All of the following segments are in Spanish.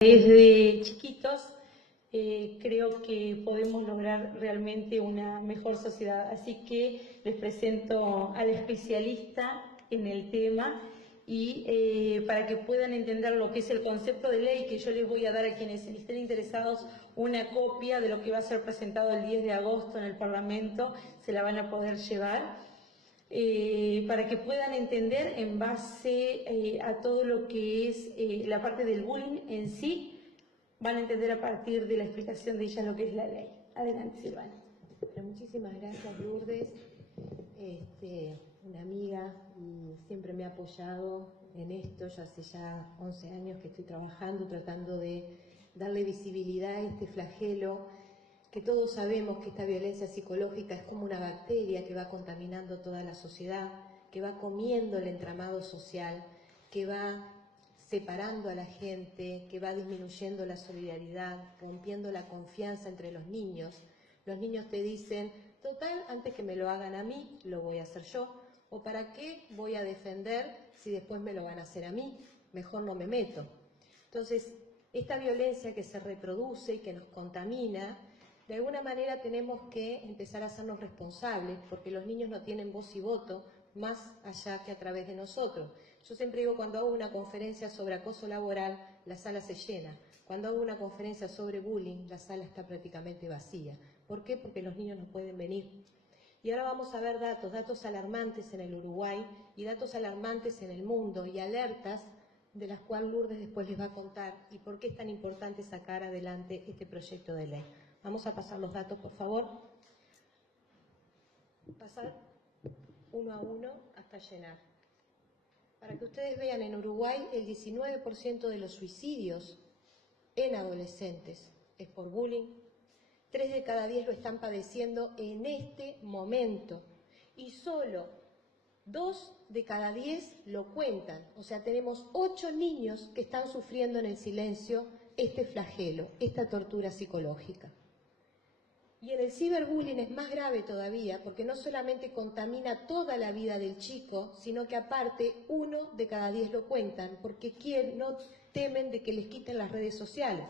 Desde chiquitos creo que podemos lograr realmente una mejor sociedad, así que les presento al especialista en el tema y para que puedan entender lo que es el concepto de ley, que yo les voy a dar a quienes estén interesados una copia de lo que va a ser presentado el 10 de agosto en el Parlamento, se la van a poder llevar. Para que puedan entender en base a todo lo que es la parte del bullying en sí, van a entender a partir de la explicación de ella lo que es la ley. Adelante, Silvana. Bueno, muchísimas gracias, Lourdes. Una amiga y siempre me ha apoyado en esto. Yo hace ya 11 años que estoy trabajando, tratando de darle visibilidad a este flagelo, que todos sabemos que esta violencia psicológica es como una bacteria que va contaminando toda la sociedad, que va comiendo el entramado social, que va separando a la gente, que va disminuyendo la solidaridad, rompiendo la confianza entre los niños. Los niños te dicen, total, antes que me lo hagan a mí, lo voy a hacer yo, o ¿para qué voy a defender si después me lo van a hacer a mí? Mejor no me meto. Entonces, esta violencia que se reproduce y que nos contamina, de alguna manera tenemos que empezar a hacernos responsables, porque los niños no tienen voz y voto más allá que a través de nosotros. Yo siempre digo, cuando hago una conferencia sobre acoso laboral, la sala se llena. Cuando hago una conferencia sobre bullying, la sala está prácticamente vacía. ¿Por qué? Porque los niños no pueden venir. Y ahora vamos a ver datos alarmantes en el Uruguay y datos alarmantes en el mundo y alertas de las cuales Lourdes después les va a contar y por qué es tan importante sacar adelante este proyecto de ley. Vamos a pasar los datos, por favor. Pasar uno a uno hasta llenar. Para que ustedes vean, en Uruguay el 19% de los suicidios en adolescentes es por bullying. 3 de cada 10 lo están padeciendo en este momento y solo 2 de cada 10 lo cuentan. O sea, tenemos 8 niños que están sufriendo en el silencio este flagelo, esta tortura psicológica. Y en el ciberbullying es más grave todavía, porque no solamente contamina toda la vida del chico, sino que aparte 1 de cada 10 lo cuentan, porque no temen de que les quiten las redes sociales.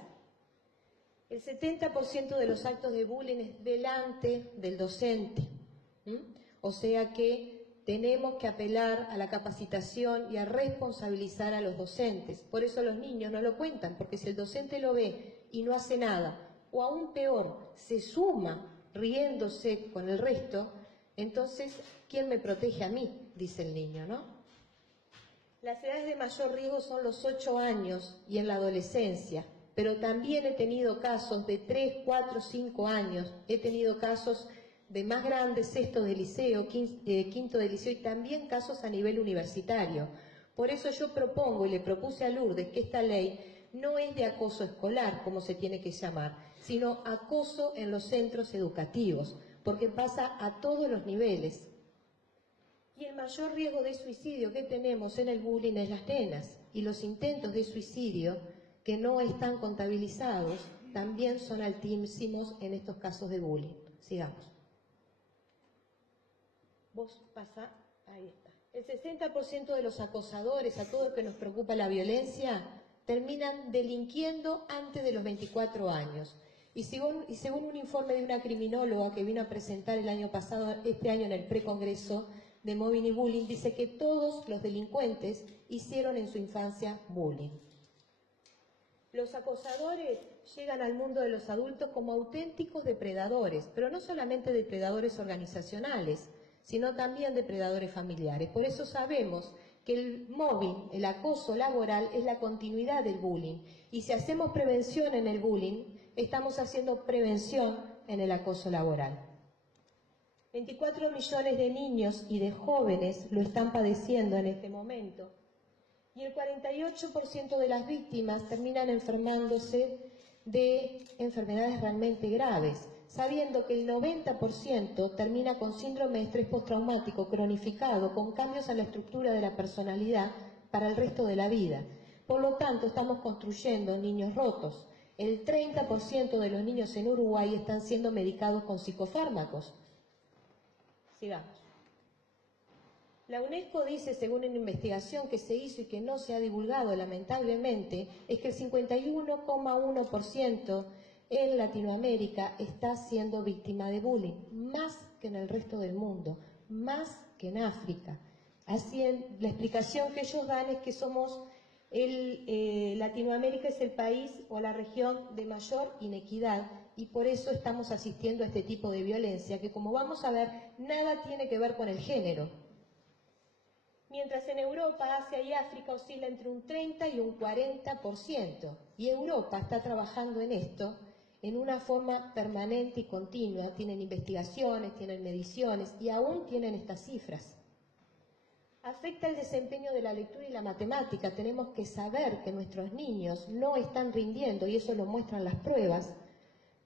El 70% de los actos de bullying es delante del docente. O sea que tenemos que apelar a la capacitación y a responsabilizar a los docentes. Por eso los niños no lo cuentan, porque si el docente lo ve y no hace nada, o aún peor, se suma riéndose con el resto, entonces, ¿quién me protege a mí?, dice el niño, ¿no? Las edades de mayor riesgo son los 8 años y en la adolescencia, pero también he tenido casos de 3, 4, 5 años, he tenido casos de más grandes, sexto de liceo, quinto de liceo y también casos a nivel universitario. Por eso yo propongo y le propuse a Lourdes que esta ley no es de acoso escolar, como se tiene que llamar, sino acoso en los centros educativos, porque pasa a todos los niveles. Y el mayor riesgo de suicidio que tenemos en el bullying es las nenas, y los intentos de suicidio que no están contabilizados también son altísimos en estos casos de bullying. Sigamos. Vos pasa, ahí está. El 60% de los acosadores, a todo lo que nos preocupa la violencia, terminan delinquiendo antes de los 24 años. Y según un informe de una criminóloga que vino a presentar el año pasado, este año en el precongreso de Mobbing y Bullying, dice que todos los delincuentes hicieron en su infancia bullying. Los acosadores llegan al mundo de los adultos como auténticos depredadores, pero no solamente depredadores organizacionales, sino también depredadores familiares. Por eso sabemos que el mobbing, el acoso laboral, es la continuidad del bullying. Y si hacemos prevención en el bullying, estamos haciendo prevención en el acoso laboral. 24 millones de niños y de jóvenes lo están padeciendo en este momento. Y el 48% de las víctimas terminan enfermándose de enfermedades realmente graves, sabiendo que el 90% termina con síndrome de estrés postraumático cronificado, con cambios en la estructura de la personalidad para el resto de la vida. Por lo tanto, estamos construyendo niños rotos. El 30% de los niños en Uruguay están siendo medicados con psicofármacos. Sigamos. La UNESCO dice, según una investigación que se hizo y que no se ha divulgado lamentablemente, es que el 51,1% en Latinoamérica está siendo víctima de bullying, más que en el resto del mundo, más que en África. Así, la explicación que ellos dan es que Latinoamérica es el país o la región de mayor inequidad y por eso estamos asistiendo a este tipo de violencia, que como vamos a ver, nada tiene que ver con el género. Mientras en Europa, Asia y África oscila entre un 30 y un 40%. Y Europa está trabajando en esto en una forma permanente y continua. Tienen investigaciones, tienen mediciones y aún tienen estas cifras. Afecta el desempeño de la lectura y la matemática. Tenemos que saber que nuestros niños no están rindiendo, y eso lo muestran las pruebas,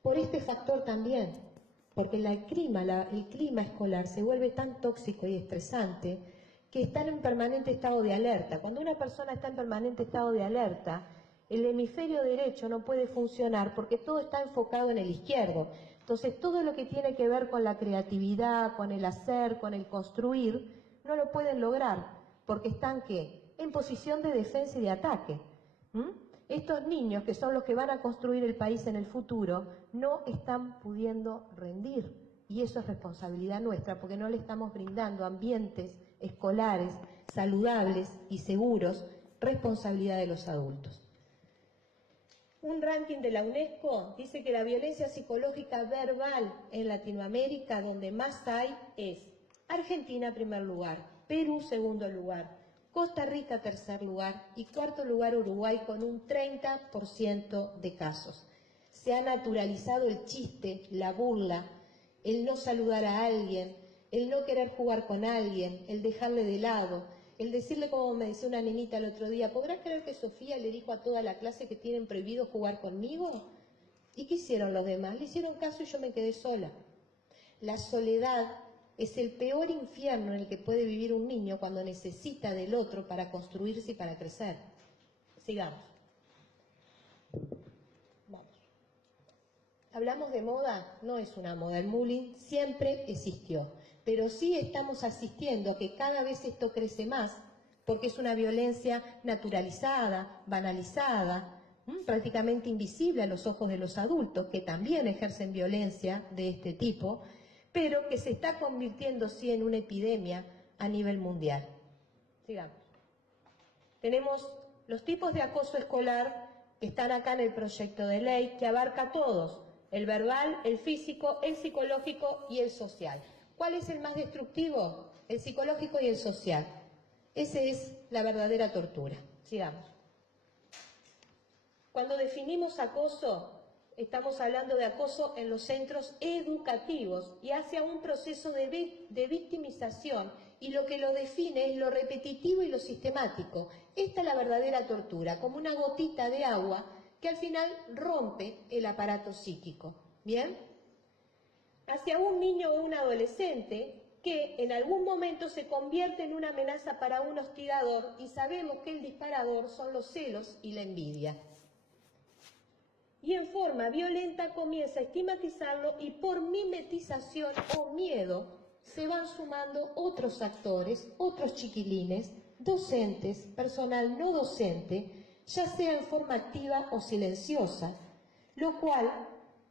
por este factor también. Porque el clima escolar se vuelve tan tóxico y estresante que están en permanente estado de alerta. Cuando una persona está en permanente estado de alerta, el hemisferio derecho no puede funcionar porque todo está enfocado en el izquierdo. Entonces, todo lo que tiene que ver con la creatividad, con el hacer, con el construir, no lo pueden lograr porque están, ¿qué?, en posición de defensa y de ataque. Estos niños, que son los que van a construir el país en el futuro, no están pudiendo rendir. Y eso es responsabilidad nuestra porque no le estamos brindando ambientes escolares, saludables y seguros, responsabilidad de los adultos. Un ranking de la UNESCO dice que la violencia psicológica verbal en Latinoamérica, donde más hay, es Argentina primer lugar, Perú segundo lugar, Costa Rica tercer lugar y cuarto lugar Uruguay con un 30% de casos. Se ha naturalizado el chiste, la burla, el no saludar a alguien, el no querer jugar con alguien, el dejarle de lado, el decirle, como me decía una nenita el otro día, ¿podrás creer que Sofía le dijo a toda la clase que tienen prohibido jugar conmigo? ¿Y qué hicieron los demás? Le hicieron caso y yo me quedé sola. La soledad es el peor infierno en el que puede vivir un niño cuando necesita del otro para construirse y para crecer. Sigamos. Vamos. Hablamos de moda, no es una moda, el bullying siempre existió, pero sí estamos asistiendo a que cada vez esto crece más, porque es una violencia naturalizada, banalizada, prácticamente invisible a los ojos de los adultos, que también ejercen violencia de este tipo, pero que se está convirtiendo sí en una epidemia a nivel mundial. Sigamos. Tenemos los tipos de acoso escolar que están acá en el proyecto de ley, que abarca a todos: el verbal, el físico, el psicológico y el social. ¿Cuál es el más destructivo? El psicológico y el social. Esa es la verdadera tortura. Sigamos. Cuando definimos acoso, estamos hablando de acoso en los centros educativos y hacia un proceso de victimización, y lo que lo define es lo repetitivo y lo sistemático. Esta es la verdadera tortura, como una gotita de agua que al final rompe el aparato psíquico. ¿Bien? Hacia un niño o un adolescente que en algún momento se convierte en una amenaza para un hostigador, y sabemos que el disparador son los celos y la envidia. Y en forma violenta comienza a estigmatizarlo, y por mimetización o miedo se van sumando otros actores, otros chiquilines, docentes, personal no docente, ya sea en forma activa o silenciosa, lo cual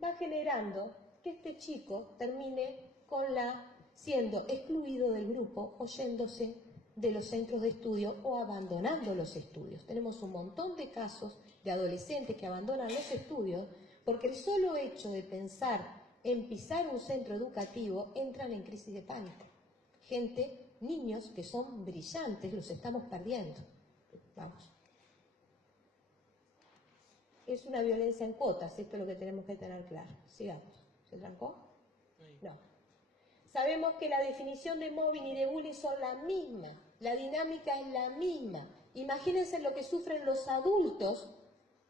va generando que este chico termine siendo excluido del grupo o yéndose de los centros de estudio o abandonando los estudios. Tenemos un montón de casos de adolescentes que abandonan los estudios porque el solo hecho de pensar en pisar un centro educativo entran en crisis de pánico. Niños que son brillantes, los estamos perdiendo. Vamos. Es una violencia en cuotas, esto es lo que tenemos que tener claro. Sigamos. ¿Se trancó? No. Sabemos que la definición de mobbing y de bullying son la misma, la dinámica es la misma. Imagínense lo que sufren los adultos,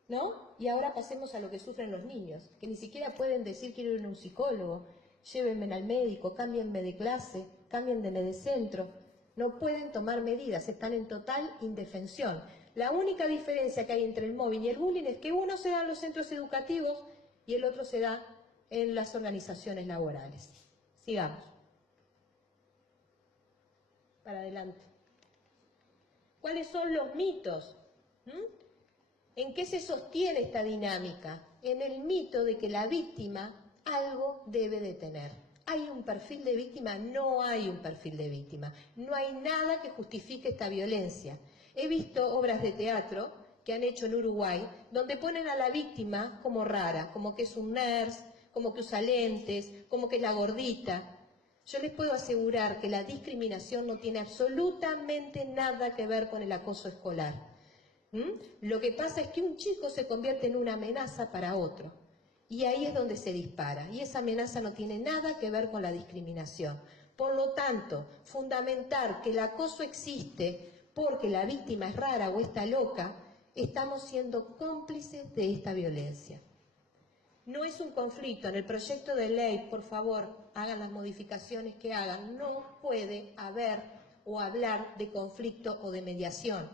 ¿no? Y ahora pasemos a lo que sufren los niños, que ni siquiera pueden decir quiero ir a un psicólogo, llévenme al médico, cámbienme de clase, cámbienme de centro. No pueden tomar medidas, están en total indefensión. La única diferencia que hay entre el mobbing y el bullying es que uno se da en los centros educativos y el otro se da en las organizaciones laborales. Sigamos. Para adelante. ¿Cuáles son los mitos? ¿En qué se sostiene esta dinámica? En el mito de que la víctima algo debe de tener. ¿Hay un perfil de víctima? No hay un perfil de víctima. No hay nada que justifique esta violencia. He visto obras de teatro que han hecho en Uruguay, donde ponen a la víctima como rara, como que es un nurse, como que usa lentes, como que es la gordita. Yo les puedo asegurar que la discriminación no tiene absolutamente nada que ver con el acoso escolar. Lo que pasa es que un chico se convierte en una amenaza para otro. Y ahí es donde se dispara. Y esa amenaza no tiene nada que ver con la discriminación. Por lo tanto, fundamentar que el acoso existe porque la víctima es rara o está loca, estamos siendo cómplices de esta violencia. No es un conflicto. En el proyecto de ley, por favor, hagan las modificaciones que hagan. No puede haber o hablar de conflicto o de mediación.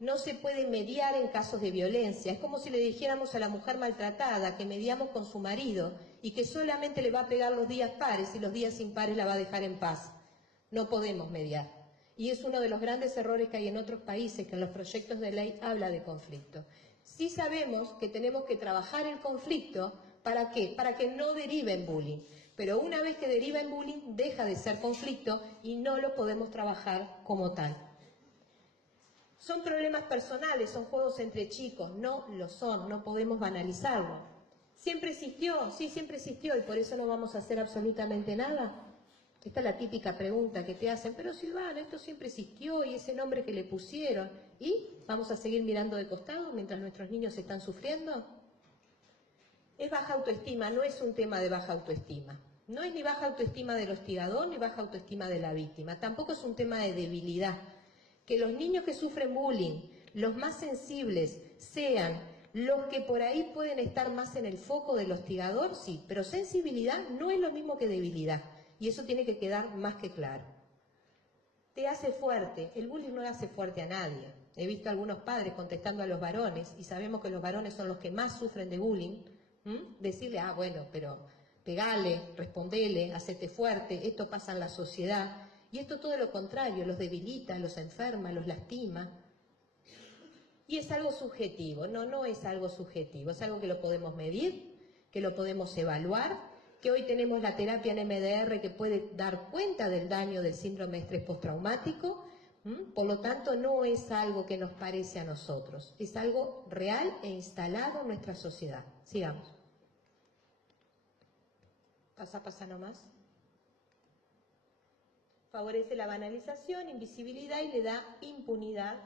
No se puede mediar en casos de violencia. Es como si le dijéramos a la mujer maltratada que mediamos con su marido y que solamente le va a pegar los días pares y los días impares la va a dejar en paz. No podemos mediar. Y es uno de los grandes errores que hay en otros países, que en los proyectos de ley habla de conflicto. Sí sabemos que tenemos que trabajar el conflicto, ¿para qué? Para que no derive en bullying. Pero una vez que deriva en bullying, deja de ser conflicto y no lo podemos trabajar como tal. Son problemas personales, son juegos entre chicos, no lo son, no podemos banalizarlo. ¿Siempre existió? Sí, siempre existió, y por eso no vamos a hacer absolutamente nada. Esta es la típica pregunta que te hacen, pero Silvana, esto siempre existió y ese nombre que le pusieron, ¿y vamos a seguir mirando de costado mientras nuestros niños están sufriendo? Es baja autoestima, no es un tema de baja autoestima. No es ni baja autoestima del hostigador ni baja autoestima de la víctima, tampoco es un tema de debilidad. Que los niños que sufren bullying, los más sensibles, sean los que por ahí pueden estar más en el foco del hostigador, sí, pero sensibilidad no es lo mismo que debilidad. Y eso tiene que quedar más que claro. Te hace fuerte. El bullying no hace fuerte a nadie. He visto a algunos padres contestando a los varones, y sabemos que los varones son los que más sufren de bullying, decirle, bueno, pero pegale, respondele, hacete fuerte, esto pasa en la sociedad. Y esto todo lo contrario, los debilita, los enferma, los lastima. Y es algo subjetivo. No es algo subjetivo, es algo que lo podemos medir, que lo podemos evaluar, que hoy tenemos la terapia en MDR que puede dar cuenta del daño del síndrome de estrés postraumático. Por lo tanto, no es algo que nos parece a nosotros, es algo real e instalado en nuestra sociedad. Sigamos. Pasa nomás. Favorece la banalización, invisibilidad y le da impunidad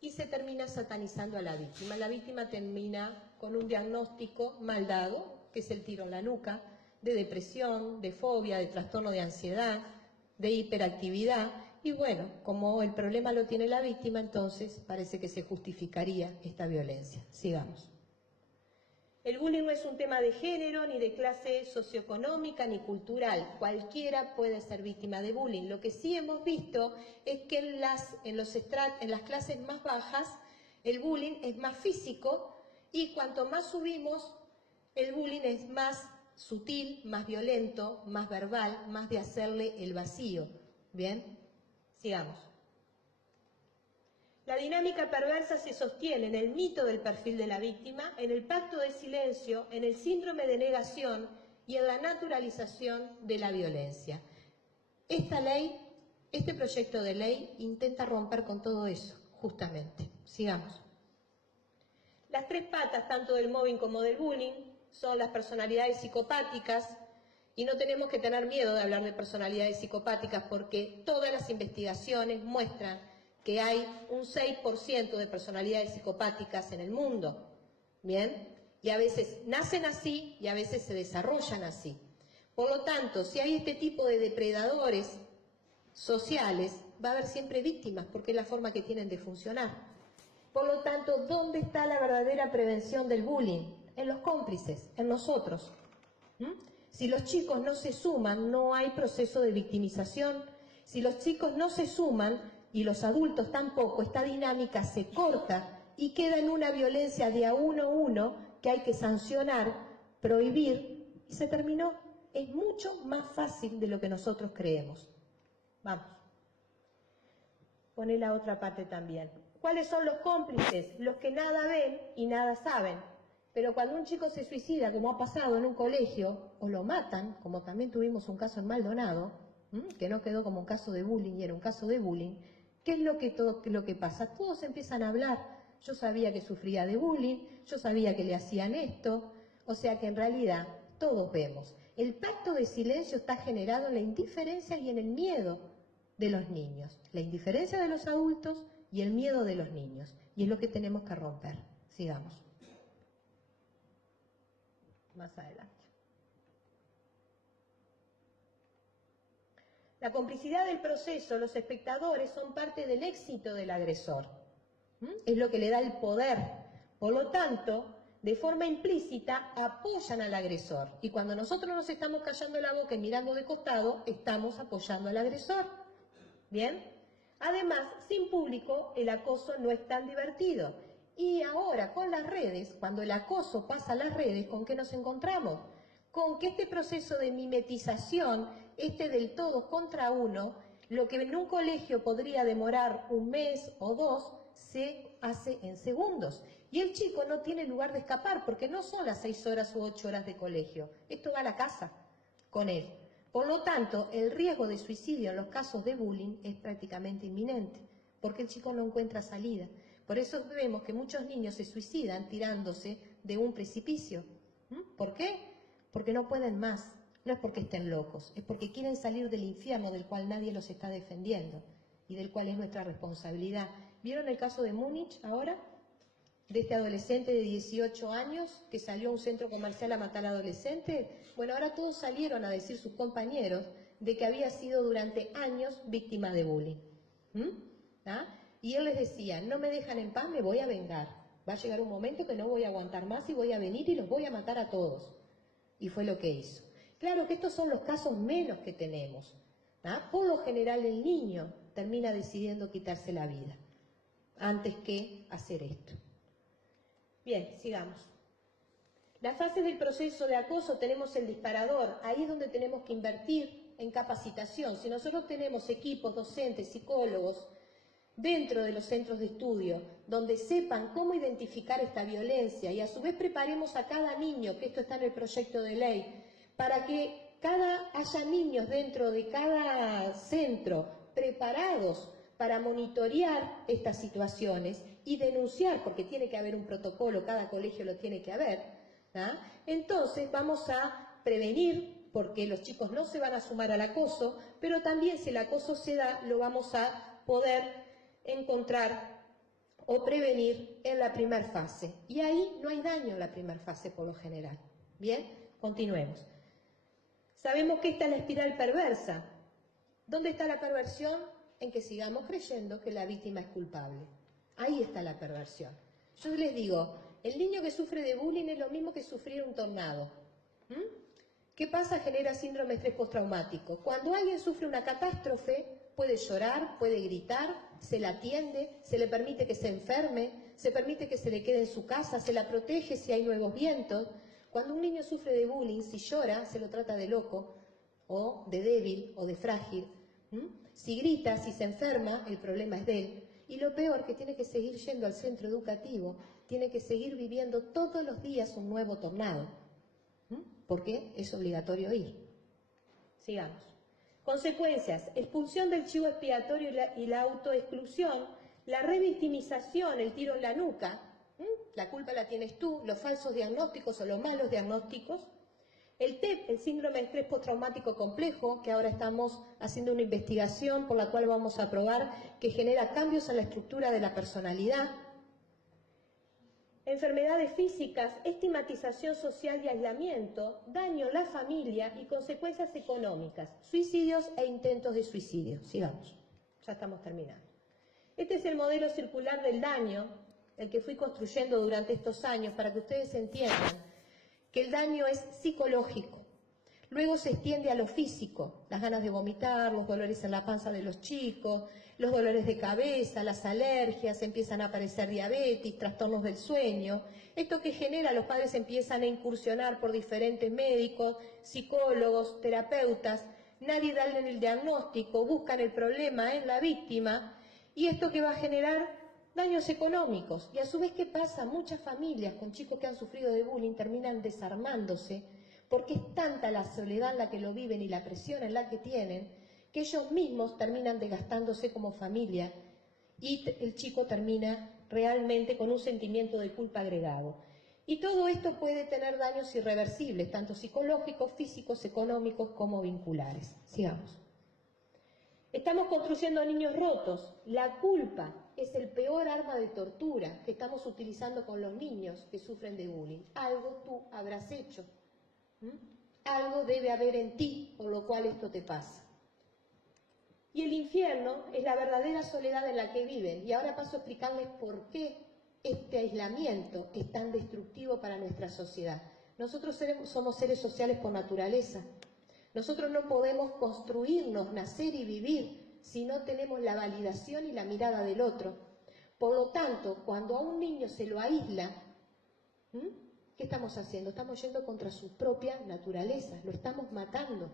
y se termina satanizando a la víctima. La víctima termina con un diagnóstico mal dado, que es el tiro en la nuca, de depresión, de fobia, de trastorno de ansiedad, de hiperactividad. Y bueno, como el problema lo tiene la víctima, entonces parece que se justificaría esta violencia. Sigamos. El bullying no es un tema de género, ni de clase socioeconómica, ni cultural. Cualquiera puede ser víctima de bullying. Lo que sí hemos visto es que en las clases más bajas el bullying es más físico y cuanto más subimos, el bullying es más sutil, más violento, más verbal, más de hacerle el vacío. ¿Bien? Sigamos. La dinámica perversa se sostiene en el mito del perfil de la víctima, en el pacto de silencio, en el síndrome de negación y en la naturalización de la violencia. Esta ley, este proyecto de ley intenta romper con todo eso, justamente. Sigamos. Las tres patas, tanto del mobbing como del bullying, son las personalidades psicopáticas, y no tenemos que tener miedo de hablar de personalidades psicopáticas porque todas las investigaciones muestran que hay un 6% de personalidades psicopáticas en el mundo, ¿bien? Y a veces nacen así y a veces se desarrollan así. Por lo tanto, si hay este tipo de depredadores sociales, va a haber siempre víctimas porque es la forma que tienen de funcionar. Por lo tanto, ¿dónde está la verdadera prevención del bullying? En los cómplices, en nosotros. Si los chicos no se suman, no hay proceso de victimización. Si los chicos no se suman y los adultos tampoco, esta dinámica se corta y queda en una violencia de a uno que hay que sancionar, prohibir, y se terminó. Es mucho más fácil de lo que nosotros creemos. Vamos. Poné la otra parte también. ¿Cuáles son los cómplices? Los que nada ven y nada saben. Pero cuando un chico se suicida, como ha pasado en un colegio, o lo matan, como también tuvimos un caso en Maldonado, que no quedó como un caso de bullying y era un caso de bullying, ¿qué es lo que pasa? Todos empiezan a hablar. Yo sabía que sufría de bullying, yo sabía que le hacían esto, o sea que en realidad todos vemos. El pacto de silencio está generado en la indiferencia y en el miedo de los niños, la indiferencia de los adultos y el miedo de los niños, y es lo que tenemos que romper. Sigamos. Más adelante. La complicidad del proceso, los espectadores son parte del éxito del agresor. Es lo que le da el poder. Por lo tanto, de forma implícita, apoyan al agresor. Y cuando nosotros nos estamos callando la boca y mirando de costado, estamos apoyando al agresor. ¿Bien? Además, sin público, el acoso no es tan divertido. Y ahora, con las redes, cuando el acoso pasa a las redes, ¿con qué nos encontramos? Con que este proceso de mimetización, del todos contra uno, lo que en un colegio podría demorar un mes o dos, se hace en segundos. Y el chico no tiene lugar de escapar, porque no son las 6 horas u 8 horas de colegio. Esto va a la casa con él. Por lo tanto, el riesgo de suicidio en los casos de bullying es prácticamente inminente, porque el chico no encuentra salida. Por eso vemos que muchos niños se suicidan tirándose de un precipicio. ¿Por qué? Porque no pueden más. No es porque estén locos, es porque quieren salir del infierno del cual nadie los está defendiendo y del cual es nuestra responsabilidad. ¿Vieron el caso de Múnich ahora? De este adolescente de 18 años que salió a un centro comercial a matar al adolescente. Bueno, ahora todos salieron a decir sus compañeros de que había sido durante años víctima de bullying. Y él les decía, no me dejan en paz, me voy a vengar. Va a llegar un momento que no voy a aguantar más y voy a venir y los voy a matar a todos. Y fue lo que hizo. Claro que estos son los casos menos que tenemos. Por lo general el niño termina decidiendo quitarse la vida antes que hacer esto. Bien, sigamos. Las fases del proceso de acoso tenemos el disparador, ahí es donde tenemos que invertir en capacitación. Si nosotros tenemos equipos, docentes, psicólogos, dentro de los centros de estudio, donde sepan cómo identificar esta violencia y a su vez preparemos a cada niño, que esto está en el proyecto de ley, para que haya niños dentro de cada centro preparados para monitorear estas situaciones y denunciar, porque tiene que haber un protocolo, cada colegio lo tiene que haber, entonces vamos a prevenir, porque los chicos no se van a sumar al acoso, pero también si el acoso se da, lo vamos a poder encontrar o prevenir en la primera fase. Y ahí no hay daño en la primera fase por lo general. Bien, continuemos. Sabemos que esta es la espiral perversa. ¿Dónde está la perversión? En que sigamos creyendo que la víctima es culpable. Ahí está la perversión. Yo les digo, el niño que sufre de bullying es lo mismo que sufrir un tornado. ¿Qué pasa? Genera síndrome de estrés postraumático. Cuando alguien sufre una catástrofe, puede llorar, puede gritar, se la atiende, se le permite que se enferme, se permite que se le quede en su casa, se la protege si hay nuevos vientos. Cuando un niño sufre de bullying, si llora, se lo trata de loco, o de débil, o de frágil. Si grita, si se enferma, el problema es de él. Y lo peor, que tiene que seguir yendo al centro educativo, tiene que seguir viviendo todos los días un nuevo tornado. Porque es obligatorio ir. Sigamos. Consecuencias: expulsión del chivo expiatorio y la autoexclusión, la revictimización, el tiro en la nuca, la culpa la tienes tú, los falsos diagnósticos o los malos diagnósticos, el TEP, el síndrome de estrés postraumático complejo, que ahora estamos haciendo una investigación por la cual vamos a probar que genera cambios en la estructura de la personalidad, enfermedades físicas, estigmatización social y aislamiento, daño en la familia y consecuencias económicas, suicidios e intentos de suicidio. Sigamos, ya estamos terminando. Este es el modelo circular del daño, el que fui construyendo durante estos años para que ustedes entiendan que el daño es psicológico. Luego se extiende a lo físico, las ganas de vomitar, los dolores en la panza de los chicos, los dolores de cabeza, las alergias, empiezan a aparecer diabetes, trastornos del sueño. Esto que genera, los padres empiezan a incursionar por diferentes médicos, psicólogos, terapeutas, nadie da el diagnóstico, buscan el problema en la víctima Y esto que va a generar daños económicos. Y a su vez, ¿qué pasa? Muchas familias con chicos que han sufrido de bullying terminan desarmándose porque es tanta la soledad en la que lo viven y la presión en la que tienen, que ellos mismos terminan desgastándose como familia y el chico termina realmente con un sentimiento de culpa agregado. Y todo esto puede tener daños irreversibles, tanto psicológicos, físicos, económicos como vinculares. Sigamos. Estamos construyendo niños rotos. La culpa es el peor arma de tortura que estamos utilizando con los niños que sufren de bullying. Algo tú habrás hecho. Algo debe haber en ti, por lo cual esto te pasa. Y el infierno es la verdadera soledad en la que viven. Y ahora paso a explicarles por qué este aislamiento es tan destructivo para nuestra sociedad. Nosotros somos seres sociales por naturaleza. Nosotros no podemos construirnos, nacer y vivir si no tenemos la validación y la mirada del otro. Por lo tanto, cuando a un niño se lo aísla, ¿qué estamos haciendo? Estamos yendo contra su propia naturaleza, lo estamos matando.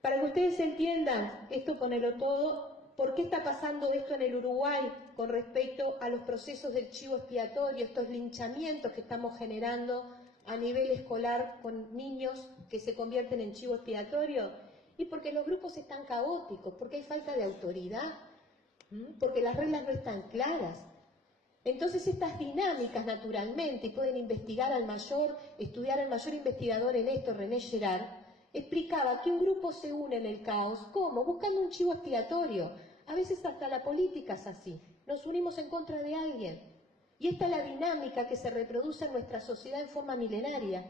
Para que ustedes entiendan, esto ponelo todo, ¿por qué está pasando esto en el Uruguay con respecto a los procesos del chivo expiatorio, estos linchamientos que estamos generando a nivel escolar con niños que se convierten en chivo expiatorio? Y porque los grupos están caóticos, porque hay falta de autoridad, porque las reglas no están claras. Entonces estas dinámicas naturalmente, y pueden investigar estudiar al mayor investigador en esto, René Girard, explicaba que un grupo se une en el caos, ¿cómo? Buscando un chivo expiatorio. A veces hasta la política es así, nos unimos en contra de alguien. Y esta es la dinámica que se reproduce en nuestra sociedad en forma milenaria.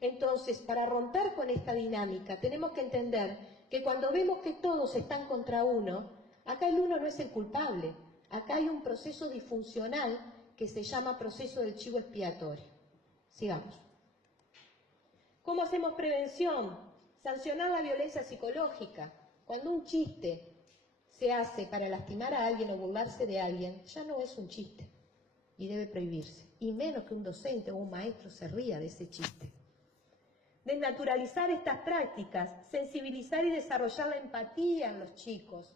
Entonces, para romper con esta dinámica, tenemos que entender que cuando vemos que todos están contra uno, acá el uno no es el culpable. Acá hay un proceso disfuncional que se llama proceso del chivo expiatorio. Sigamos. ¿Cómo hacemos prevención? Sancionar la violencia psicológica. Cuando un chiste se hace para lastimar a alguien o burlarse de alguien, ya no es un chiste y debe prohibirse. Y menos que un docente o un maestro se ría de ese chiste. Desnaturalizar estas prácticas, sensibilizar y desarrollar la empatía en los chicos.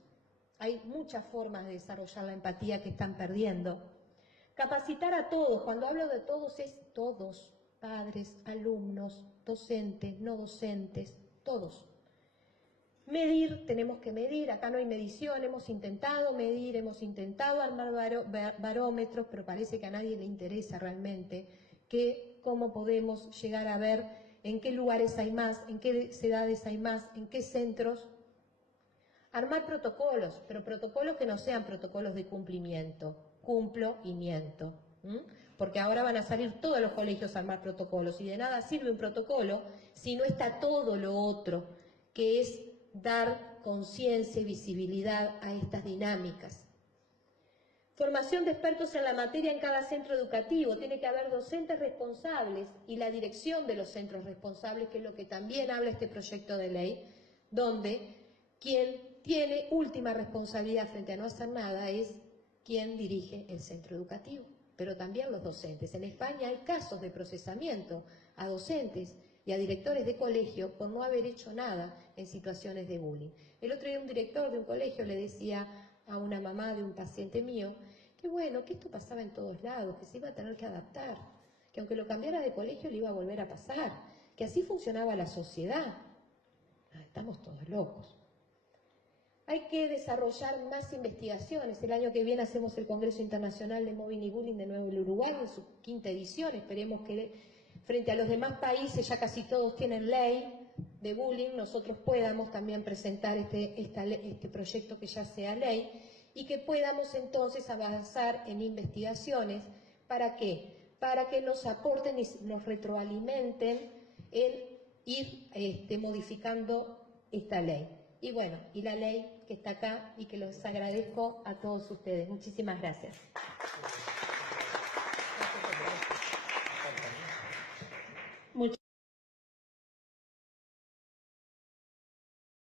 Hay muchas formas de desarrollar la empatía que están perdiendo. Capacitar a todos, cuando hablo de todos es todos, padres, alumnos, docentes, no docentes, todos. Medir, tenemos que medir, acá no hay medición, hemos intentado medir, hemos intentado armar barómetros, pero parece que a nadie le interesa realmente cómo podemos llegar a ver en qué lugares hay más, en qué edades hay más, en qué centros. Armar protocolos, pero protocolos que no sean protocolos de cumplimiento, cumplo y miento. Porque ahora van a salir todos los colegios a armar protocolos y de nada sirve un protocolo si no está todo lo otro, que es dar conciencia y visibilidad a estas dinámicas. Formación de expertos en la materia en cada centro educativo. Tiene que haber docentes responsables y la dirección de los centros responsables, que es lo que también habla este proyecto de ley, donde quien tiene última responsabilidad frente a no hacer nada es quien dirige el centro educativo, pero también los docentes. En España hay casos de procesamiento a docentes y a directores de colegio por no haber hecho nada en situaciones de bullying. El otro día un director de un colegio le decía a una mamá de un paciente mío que bueno, que esto pasaba en todos lados, que se iba a tener que adaptar, que aunque lo cambiara de colegio le iba a volver a pasar, que así funcionaba la sociedad. Estamos todos locos. Hay que desarrollar más investigaciones. El año que viene hacemos el Congreso Internacional de Mobbing y Bullying de nuevo en Uruguay, en su 5ª edición. Esperemos que frente a los demás países, ya casi todos tienen ley de bullying, nosotros podamos también presentar este proyecto que ya sea ley y que podamos entonces avanzar en investigaciones. ¿Para qué? Para que nos aporten y nos retroalimenten en ir modificando esta ley. Y bueno, y la ley que está acá y que los agradezco a todos ustedes. Muchísimas gracias.